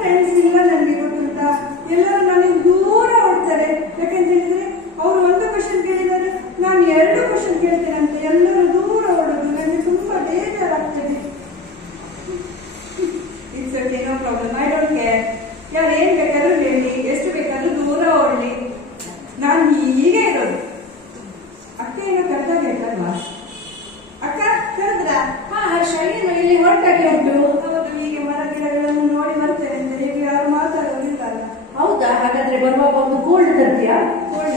Friends ಇಲ್ಲ ನನಗೆ ಗೊತ್ತುಂಟಾ. ಎಲ್ಲರೂ ನನಗೆ ದೂರ ಓಡ್ತಾರೆ. ಯಾಕಂತ ಹೇಳಿದ್ರೆ ಅವ್ರು ಒಂದು ಕ್ವಶನ್ ಕೇಳಿದರೆ ನಾನು 2 ಕ್ವಶನ್ ಕೇಳ್ತೇನೆ ಅಂತ ಎಲ್ಲರೂ ದೂರ ಓಡೋದು. ನನಗೆ ತುಂಬಾ ಬೇಜಾರಾಗ್ತದೆ. It's okay, no problem, I don't care. ಯಾರು ಏನ್ ಬೇಕಾದ್ರೂ ಹೇಳಿ, ಎಷ್ಟು ಬೇಕಾದ್ರೂ ದೂರ ಓಡ್ಲಿ, ನಾನು ಹೀಗೆ ಇರೋದು. ಅಕ್ಕ ಏನೋ ಕರೆದಾಗ ಹೇಳ್ತಲ್ವಾ? ಅಕ್ಕ ಕರೆದ್ರ? ಹಾ ಹರ್ಷ, ಏನು ಇಲ್ಲಿ ಹೊರಟಾಗಿ ಉಂಟು? ಹೌದು, ಹೀಗೆ ಮರ ಗಿಡಗಳನ್ನು ನೋಡಿ ಬರ್ತೇನೆ ಅಂತ. ಈಗ ಯಾರು ಮಾತಾಡೋದಿಲ್ಲ ಅಲ್ಲ. ಹೌದಾ? ಹಾಗಾದ್ರೆ ಬರುವಾಗ ಒಂದು ಕೋಲ್ಡ್ ತರ್ತೀಯಾ? ಕೋಲ್ಡ್